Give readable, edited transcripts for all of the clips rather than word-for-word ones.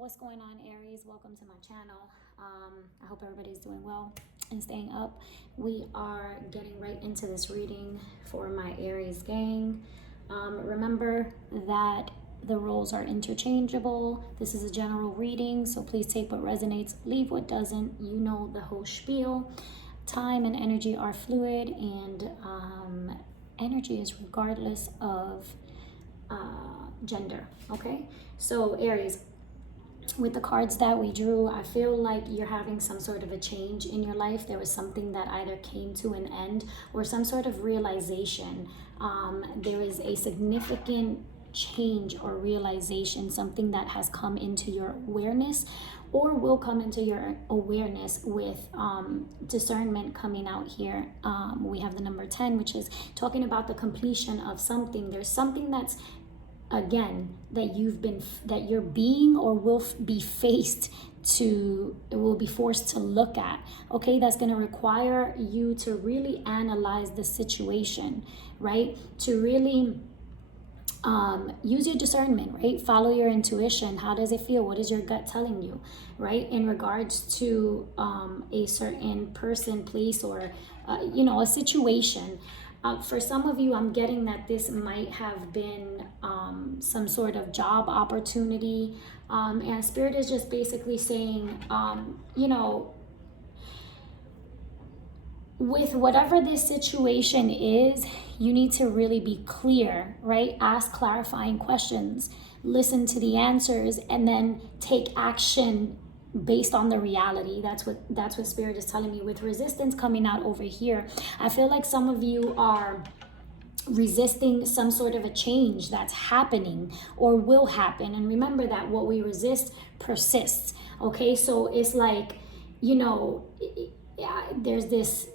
What's going on, Aries? Welcome to my channel. I hope everybody's doing well and staying up. We are getting right into this reading for my Aries gang. Remember that the roles are interchangeable. This is a general reading, so please take what resonates, leave what doesn't. You know the whole spiel. Time and energy are fluid, and energy is regardless of gender. Okay, so Aries, with the cards that we drew, I feel like you're having some sort of a change in your life. There was something that either came to an end or some sort of realization. There is a significant change or realization, something that has come into your awareness or will come into your awareness with discernment coming out here. We have the number 10, which is talking about the completion of something. There's something that's again that you're being or will be forced to look at. Okay, that's going to require you to really analyze the situation, right? To really use your discernment, right? Follow your intuition. How does it feel? What is your gut telling you, right? In regards to a certain person, place, or a situation. For some of you, I'm getting that this might have been some sort of job opportunity. And Spirit is just basically saying, with whatever this situation is, you need to really be clear, right? Ask clarifying questions, listen to the answers, and then take action based on the reality. That's what Spirit is telling me. With resistance coming out over here, I feel like some of you are resisting some sort of a change that's happening or will happen. And remember that what we resist persists. Okay, so it's like, there's this,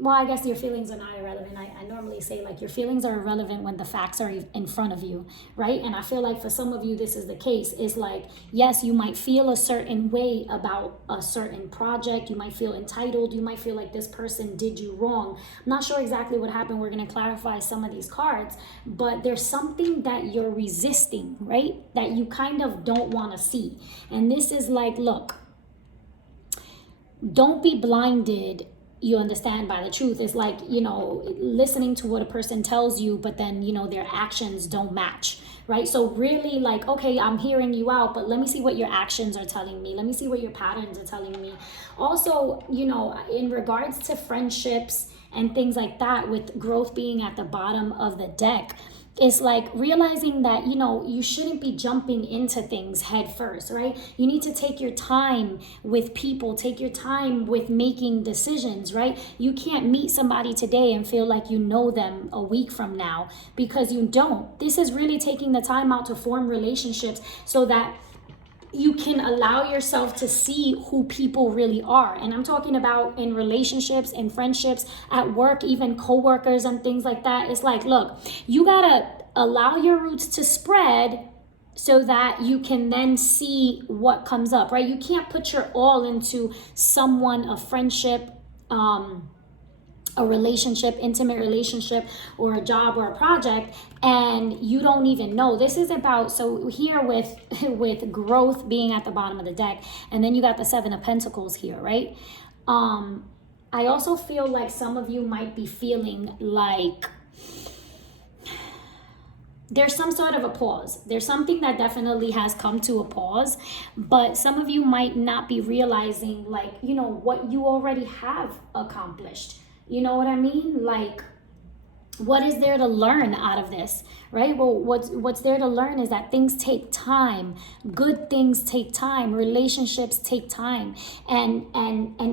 well, I guess your feelings are not irrelevant. I normally say, like, your feelings are irrelevant when the facts are in front of you, right? And I feel like for some of you, this is the case. It's like, yes, you might feel a certain way about a certain project. You might feel entitled. You might feel like this person did you wrong. I'm not sure exactly what happened. We're going to clarify some of these cards, but there's something that you're resisting, right? That you kind of don't want to see. And this is like, look, don't be blinded, you understand, by the truth. It's like, listening to what a person tells you, but then, their actions don't match, right? So really, like, okay, I'm hearing you out, but let me see what your actions are telling me. Let me see what your patterns are telling me. Also, in regards to friendships and things like that, with growth being at the bottom of the deck, it's like realizing that, you shouldn't be jumping into things head first, right? You need to take your time with people, take your time with making decisions, right? You can't meet somebody today and feel like you know them a week from now, because you don't. This is really taking the time out to form relationships so that you can allow yourself to see who people really are. And I'm talking about in relationships, in friendships, at work, even co-workers and things like that. It's like, look, you gotta allow your roots to spread so that you can then see what comes up, right? You can't put your all into someone, a friendship, a relationship, intimate relationship, or a job or a project, and you don't even know. This is about, so here with growth being at the bottom of the deck, and then you got the 7 of Pentacles here, right? I also feel like some of you might be feeling like there's some sort of a pause. There's something that definitely has come to a pause, but some of you might not be realizing, like, what you already have accomplished. You know what I mean? Like, what is there to learn out of this, right? Well, what's there to learn is that things take time. Good things take time. Relationships take time. And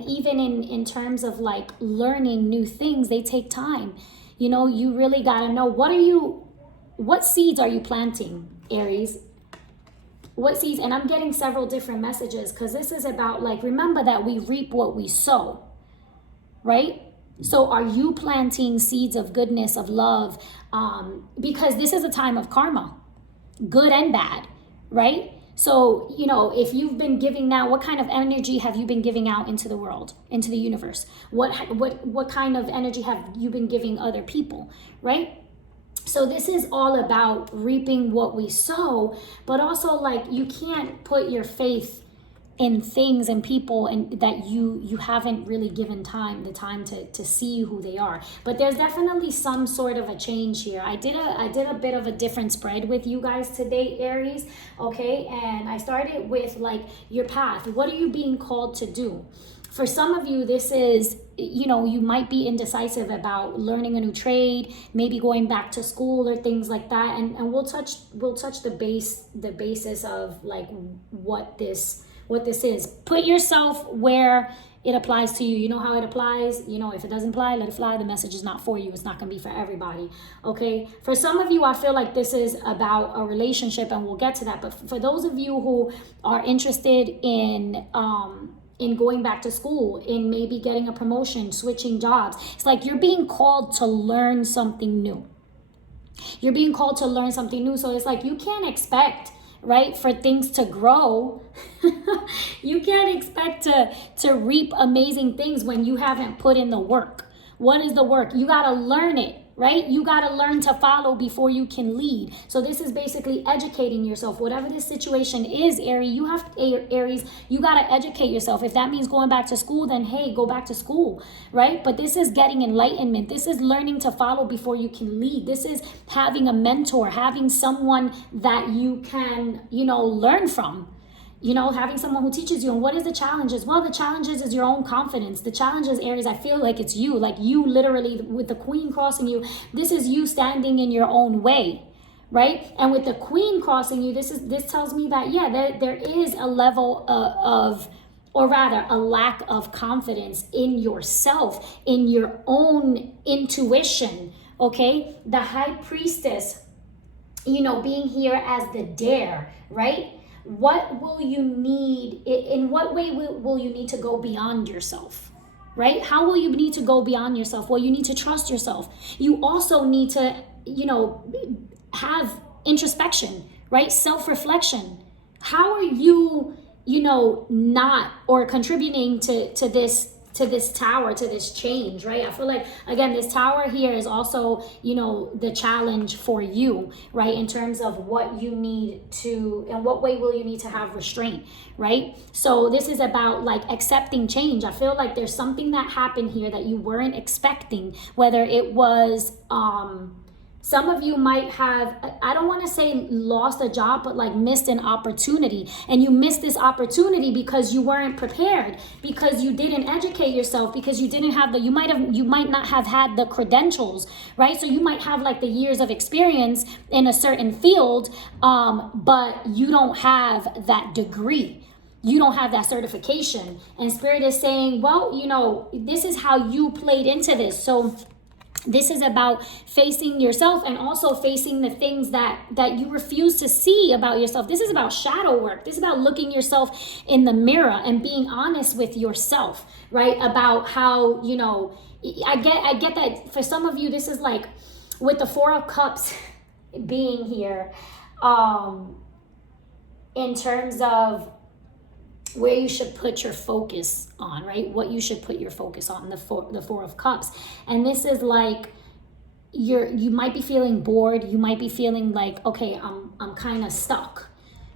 even in terms of like learning new things, they take time. You really got to know, what seeds are you planting, Aries? What seeds? And I'm getting several different messages, because this is about, like, remember that we reap what we sow, right? So are you planting seeds of goodness, of love? Because this is a time of karma, good and bad, right? So, if you've been giving now, what kind of energy have you been giving out into the world, into the universe? What kind of energy have you been giving other people, right? So this is all about reaping what we sow, but also like you can't put your faith in things and people and that you haven't really given the time to see who they are. But there's definitely some sort of a change here. I did a bit of a different spread with you guys today, Aries, okay? And I started with like your path. What are you being called to do? For some of you, this is, you know, you might be indecisive about learning a new trade, maybe going back to school or things like that. And we'll touch the basis of like what this is. Put yourself where it applies to you. You know how it applies. You know, if it doesn't apply, let it fly. The message is not for you. It's not going to be for everybody. Okay. For some of you, I feel like this is about a relationship, and we'll get to that. But for those of you who are interested in going back to school, in maybe getting a promotion, switching jobs, it's like you're being called to learn something new. You're being called to learn something new. So it's like you can't expect, right, for things to grow. You can't expect to reap amazing things when you haven't put in the work. What is the work? You got to learn it, right? You got to learn to follow before you can lead. So this is basically educating yourself. Whatever this situation is, Aries, you got to educate yourself. If that means going back to school, then hey, go back to school, right? But this is getting enlightenment. This is learning to follow before you can lead. This is having a mentor, having someone that you can, you know, learn from. You know, having someone who teaches you. And what is the challenges? Well, the challenges is your own confidence. The challenges, Aries, I feel like it's you. Like you literally, with the Queen crossing you, this is you standing in your own way, right? And with the Queen crossing you, this tells me that, yeah, there is a level or rather a lack of confidence in yourself, in your own intuition, okay? The High Priestess, you know, being here as the dare, right? What will you need? In what way will you need to go beyond yourself, right? How will you need to go beyond yourself? Well, you need to trust yourself. You also need to, you know, have introspection, right? Self-reflection. How are you, you know, not or contributing to this tower, to this change, right? I feel like, again, this tower here is also, you know, the challenge for you, right? In terms of what you need to, in what way will you need to have restraint, right? So this is about like accepting change. I feel like there's something that happened here that you weren't expecting, whether it was, some of you might have, I don't want to say lost a job, but like missed an opportunity. And you missed this opportunity because you weren't prepared, because you didn't educate yourself, because you didn't have you might not have had the credentials, right? So you might have like the years of experience in a certain field, but you don't have that degree. You don't have that certification. And Spirit is saying, well, you know, this is how you played into this. So this is about facing yourself and also facing the things that you refuse to see about yourself. This is about shadow work. This is about looking yourself in the mirror and being honest with yourself, right? About how, you know, I get that for some of you, this is like with the Four of Cups being here, in terms of where you should put your focus on, right? What you should put your focus on, the Four of Cups. And this is like, you might be feeling bored. You might be feeling like, okay, I'm kind of stuck,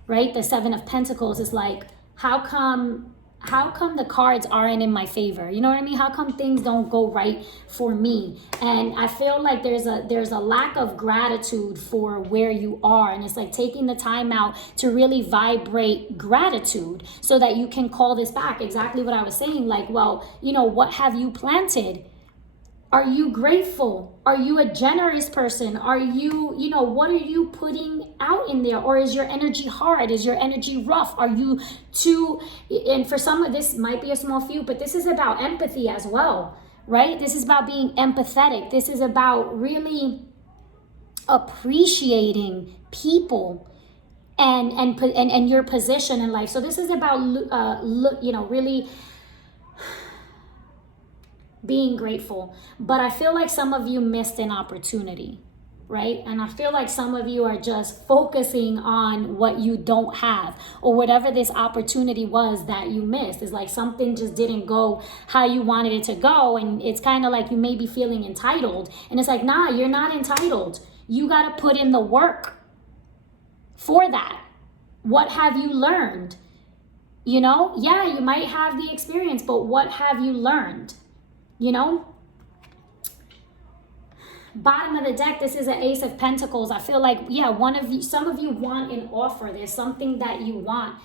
right? The Seven of Pentacles is like, how come the cards aren't in my favor? You know what I mean? How come things don't go right for me? And I feel like there's a lack of gratitude for where you are. And it's like taking the time out to really vibrate gratitude so that you can call this back. Exactly what I was saying. Like, well, you know, what have you planted? Are you grateful? Are you a generous person? Are you, you know, what are you putting out in there? Or is your energy hard? Is your energy rough? Are you too, and for some of this might be a small few, but this is about empathy as well, right? This is about being empathetic. This is about really appreciating people and your position in life. So this is about, you know, really being grateful. But I feel like some of you missed an opportunity, right? And I feel like some of you are just focusing on what you don't have, or whatever this opportunity was that you missed. It's like something just didn't go how you wanted it to go. And it's kind of like you may be feeling entitled. And it's like, nah, you're not entitled. You got to put in the work for that. What have you learned? You know, yeah, you might have the experience, but what have you learned? You know, bottom of the deck, this is an Ace of Pentacles. I feel like, yeah, some of you want an offer. There's something that you want.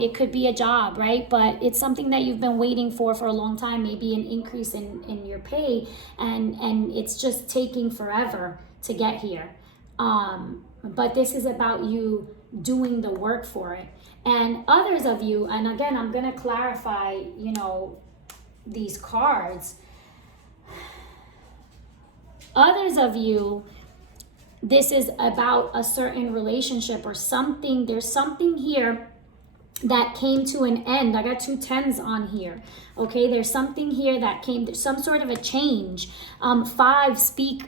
It could be a job, right? But it's something that you've been waiting for a long time, maybe an increase in your pay, and it's just taking forever to get here. But this is about you doing the work for it. And others of you, and again, I'm going to clarify, you know, these cards. Others of you, this is about a certain relationship or something. There's something here that came to an end. I got 2 10s on here. Okay, there's something here that came, there's some sort of a change. Five speak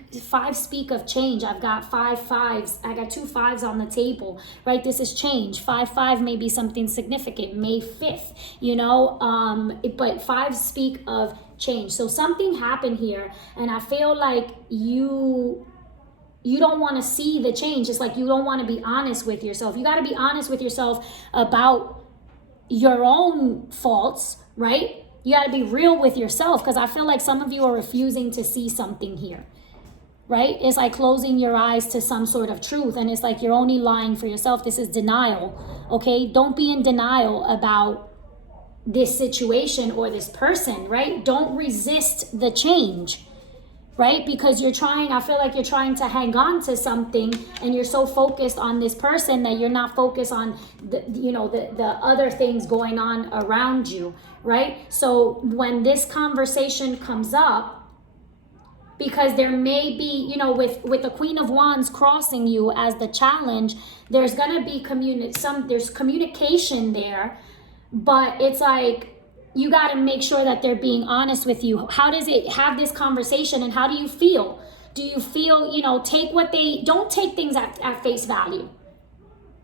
of change. I've got 5 5s. I got 2 5s on the table, right? This is change. 5 may be something significant. May 5th, you know, but 5 speak of change. So something happened here, and I feel like you don't want to see the change. It's like you don't want to be honest with yourself. You got to be honest with yourself about your own faults, right? You got to be real with yourself, because I feel like some of you are refusing to see something here, right? It's like closing your eyes to some sort of truth, and it's like you're only lying for yourself. This is denial, okay? Don't be in denial about this situation or this person, right? Don't resist the change, right? Because I feel like you're trying to hang on to something, and you're so focused on this person that you're not focused on the other things going on around you, right? So when this conversation comes up, because there may be, you know, with the Queen of Wands crossing you as the challenge, there's gonna be there's communication there, but it's like, you got to make sure that they're being honest with you. How does it have this conversation, and how do you feel? Do you feel, you know, don't take things at face value.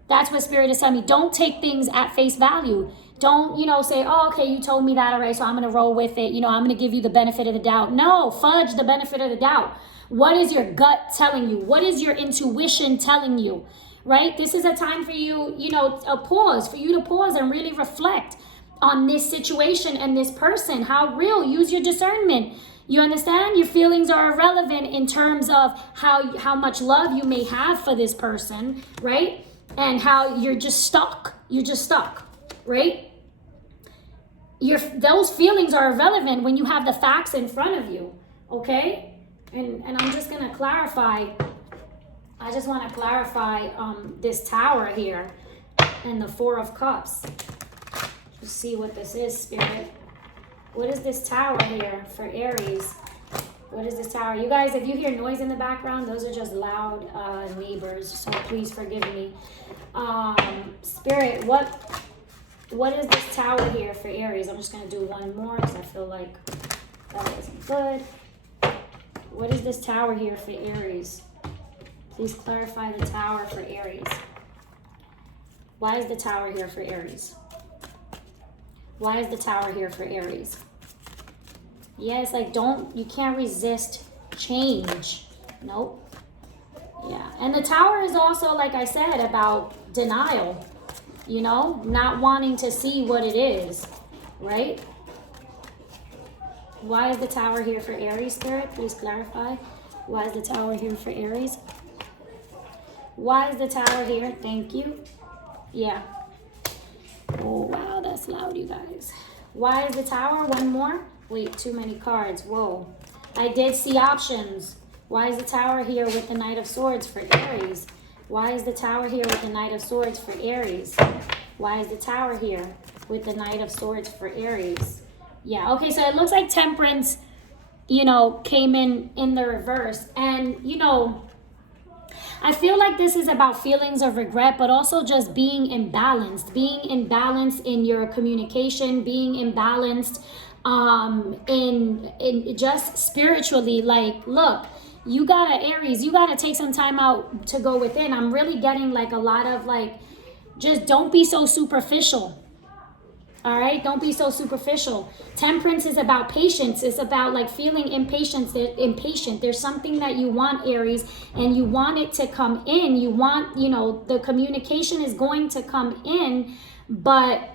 That's what Spirit is telling me. Don't take things at face value. Don't, you know, say, oh, okay, you told me that already, so I'm going to roll with it. You know, I'm going to give you the benefit of the doubt. No, fudge the benefit of the doubt. What is your gut telling you? What is your intuition telling you, right? This is a time for you, you know, for you to pause and really reflect on this situation and this person. How real? Use your discernment. You understand? Your feelings are irrelevant in terms of how much love you may have for this person, right? And how you're just stuck. You're just stuck, right? Those feelings are irrelevant when you have the facts in front of you, okay? And I'm just going to clarify. I just want to clarify this Tower here and the 4 of Cups. See what this is, Spirit. What is this Tower here for Aries? What is this Tower? You guys, if you hear noise in the background, those are just loud neighbors, so please forgive me. Spirit, what is this Tower here for Aries? I'm just going to do one more because I feel like that wasn't good. What is this Tower here for Aries? Please clarify the Tower for Aries. Why is the Tower here for Aries? Why is the Tower here for Aries? Yeah, it's like you can't resist change. Nope. Yeah, and the Tower is also, like I said, about denial. You know, not wanting to see what it is, right? Why is the Tower here for Aries, Spirit? Please clarify. Why is the Tower here for Aries? Why is the Tower here? Thank you. Yeah. Oh, wow, that's loud, you guys. Why is the Tower? One more? Wait, too many cards. Whoa. I did see options. Why is the Tower here with the Knight of Swords for Aries? Why is the Tower here with the Knight of Swords for Aries? Why is the Tower here with the Knight of Swords for Aries? Yeah, okay, so it looks like Temperance, you know, came in the reverse. And, you know, I feel like this is about feelings of regret, but also just being imbalanced in your communication, being imbalanced in just spiritually. Like, look, Aries, you gotta take some time out to go within. I'm really getting like a lot of like, just don't be so superficial. All right, don't be so superficial. Temperance is about patience. It's about like feeling impatient. There's something that you want, Aries, and you want it to come in. You want, you know, the communication is going to come in, but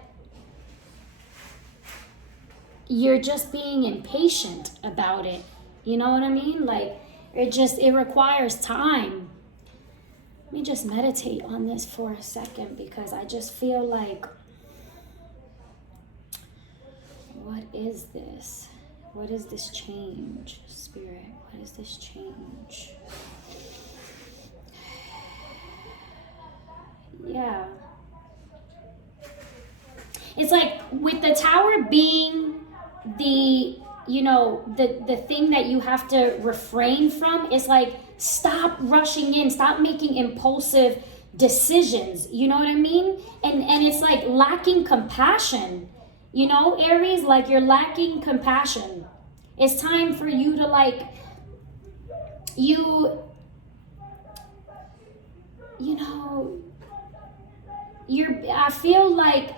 you're just being impatient about it. You know what I mean? Like it requires time. Let me just meditate on this for a second, because I just feel like, what is this? What is this change, Spirit? What is this change? Yeah. It's like with the Tower being the, you know, the thing that you have to refrain from, is like, stop rushing in, stop making impulsive decisions. You know what I mean? And it's like lacking compassion. You know, Aries, like you're lacking compassion. It's time for you to like, you know, I feel like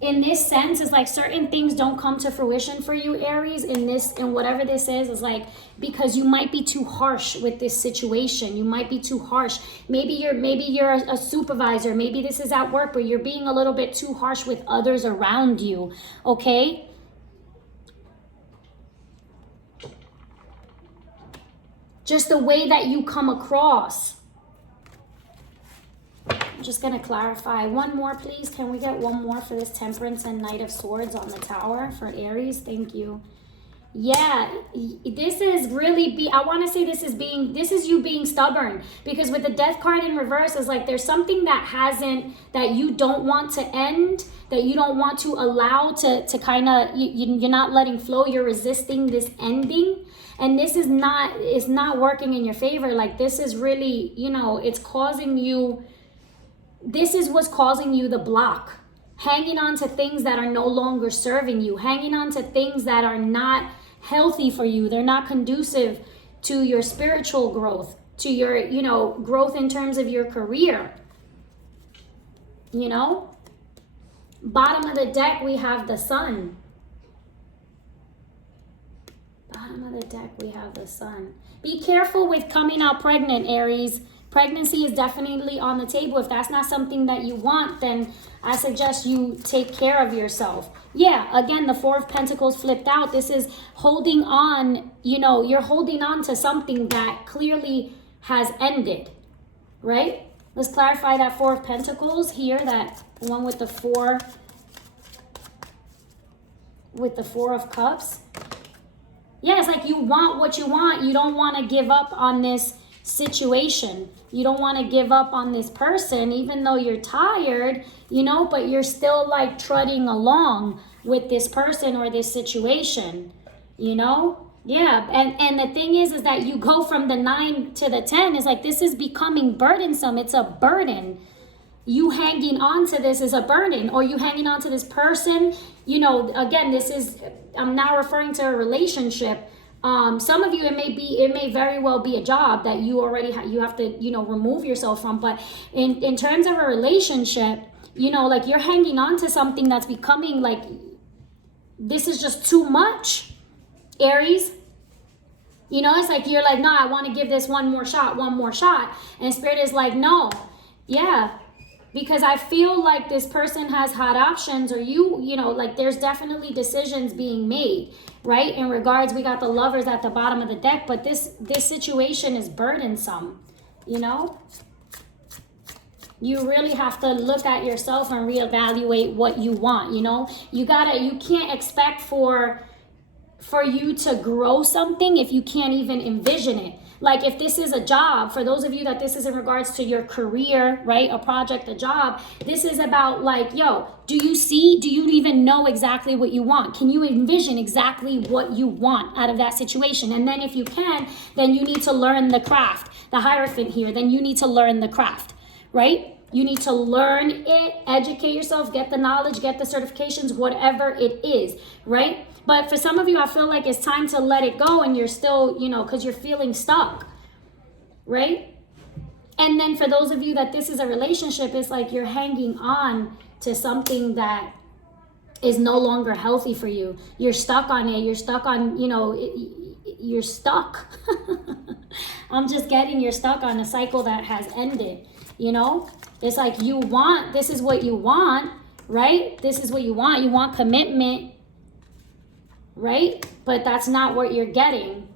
in this sense, it's like certain things don't come to fruition for you, Aries, in whatever this is like, because you might be too harsh with this situation. You might be too harsh. Maybe you're a supervisor. Maybe this is at work, but you're being a little bit too harsh with others around you, okay? Just the way that you come across. I'm just going to clarify. One more, please. Can we get one more for this Temperance and Knight of Swords on the Tower for Aries? Thank you. Yeah, this is really I want to say this is you being stubborn, because with the Death card in reverse, is like there's something that you don't want to end, that you don't want to allow to kind of, you're not letting flow. You're resisting this ending. And this is not working in your favor. Like this is really, you know, it's causing you, this is what's causing you the block. Hanging on to things that are no longer serving you. Hanging on to things that are not healthy for you. They're not conducive to your spiritual growth, to your, you know, growth in terms of your career. You know? Bottom of the deck, we have the Sun. Bottom of the deck, we have the Sun. Be careful with coming out pregnant, Aries. Pregnancy is definitely on the table. If that's not something that you want, then I suggest you take care of yourself. Yeah, again, the Four of Pentacles flipped out. This is holding on, you know, you're holding on to something that clearly has ended, right? Let's clarify that Four of Pentacles here, that one with the Four of Cups. Yeah, it's like you want what you want. You don't want to give up on this situation. You don't want to give up on this person, even though you're tired, you know, but you're still like trudging along with this person or this situation, you know? Yeah, and the thing is that you go from the 9 to the 10. It's like this is becoming burdensome. It's a burden. You hanging on to this is a burden, or you hanging on to this person. You know, again, I'm now referring to a relationship. Some of you, it may very well be a job that you already you have to, you know, remove yourself from. But in terms of a relationship, you know, like you're hanging on to something that's becoming like, this is just too much, Aries. You know, it's like, you're like, no, I want to give this one more shot. And Spirit is like, no, yeah. Because I feel like this person has had options, or you know, like there's definitely decisions being made, right? In regards, we got the Lovers at the bottom of the deck, but this situation is burdensome, you know? You really have to look at yourself and reevaluate what you want, you know? You can't expect for you to grow something if you can't even envision it. Like if this is a job, for those of you that this is in regards to your career, right? A project, a job. This is about like, yo, do you even know exactly what you want? Can you envision exactly what you want out of that situation? And then if you can, then you need to learn the craft. The Hierophant here, then you need to learn the craft, right? You need to learn it, educate yourself, get the knowledge, get the certifications, whatever it is, right? But for some of you, I feel like it's time to let it go, and you're still, you know, because you're feeling stuck, right? And then for those of you that this is a relationship, it's like you're hanging on to something that is no longer healthy for you. You're stuck on it. You're stuck on, you're stuck. I'm just getting, you're stuck on a cycle that has ended, It's like this is what you want, right? This is what you want. You want commitment, right? But that's not what you're getting.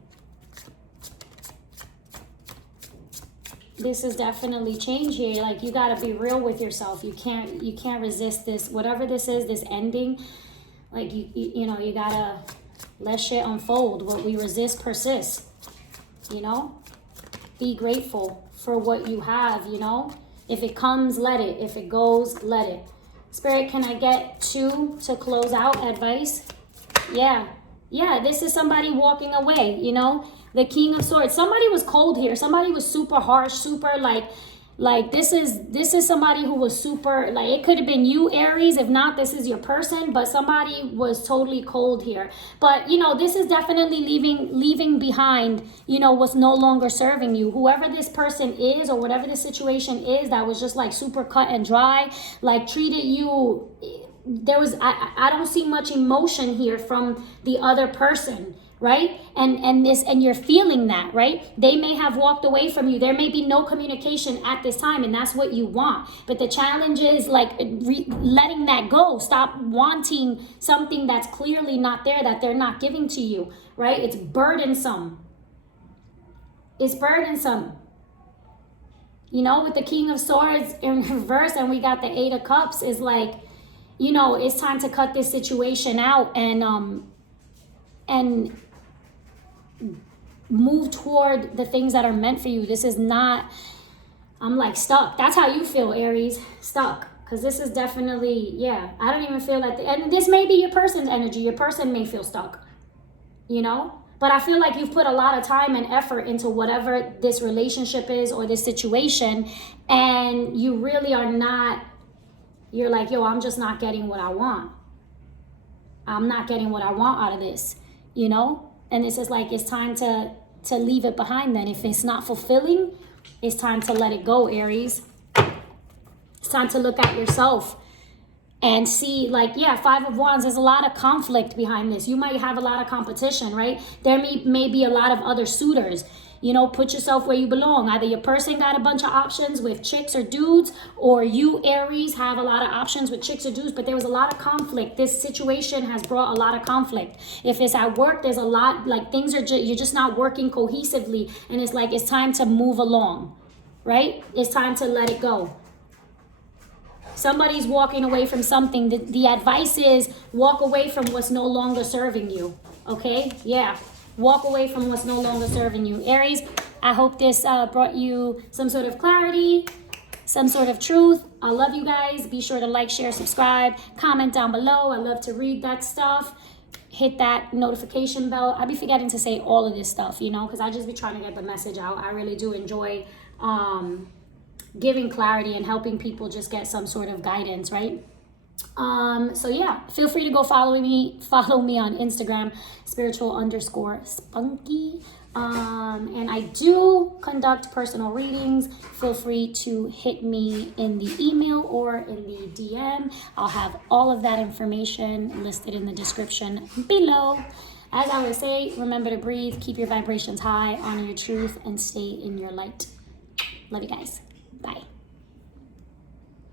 This is definitely change here. Like, you got to be real with yourself. You can't resist this, whatever this is, this ending. Like, you got to let shit unfold. What we resist persists, Be grateful for what you have, If it comes, let it. If it goes, let it. Spirit, can I get 2 to close out advice? Yeah, this is somebody walking away, The King of Swords. Somebody was cold here. Somebody was super harsh, super like this is somebody who was super, like, it could have been you, Aries. If not, this is your person, but somebody was totally cold here. But, this is definitely leaving behind, what's no longer serving you. Whoever this person is, or whatever the situation is that was just like super cut and dry, like treated you, there was, I don't see much emotion here from the other person, right? And you're feeling that, right? They may have walked away from you. There may be no communication at this time, and that's what you want. But the challenge is like letting that go. Stop wanting something that's clearly not there, that they're not giving to you, right? It's burdensome. It's burdensome. With the King of Swords in reverse, and we got the 8 of Cups, is like, it's time to cut this situation out and move toward the things that are meant for you. This is not, I'm like stuck. That's how you feel, Aries, stuck. Because this is definitely, I don't even feel like, and this may be your person's energy. Your person may feel stuck, But I feel like you've put a lot of time and effort into whatever this relationship is or this situation, and you really are not, you're like, yo, I'm just not getting what I want. I'm not getting what I want out of this, And it's just like, it's time to leave it behind then. If it's not fulfilling, it's time to let it go, Aries. It's time to look at yourself and see, like, 5 of Wands, there's a lot of conflict behind this. You might have a lot of competition, right? There may be a lot of other suitors. Put yourself where you belong. Either your person got a bunch of options with chicks or dudes, or you, Aries, have a lot of options with chicks or dudes, but there was a lot of conflict. This situation has brought a lot of conflict. If it's at work, there's a lot, like, things are you're just not working cohesively, and it's like, it's time to move along, right? It's time to let it go. Somebody's walking away from something. The advice is walk away from what's no longer serving you, okay? Walk away from what's no longer serving you. Aries, I hope this brought you some sort of clarity, some sort of truth. I love you guys. Be sure to like, share, subscribe, comment down below. I love to read that stuff. Hit that notification bell. I be forgetting to say all of this stuff, because I just be trying to get the message out. I really do enjoy giving clarity and helping people just get some sort of guidance, right? Feel free to go follow me on Instagram, spiritual_spunky. And I do conduct personal readings. Feel free to hit me in the email or in the DM. I'll have all of that information listed in the description below. As I always say, remember to breathe, keep your vibrations high, honor your truth, and stay in your light. Love you guys. Bye.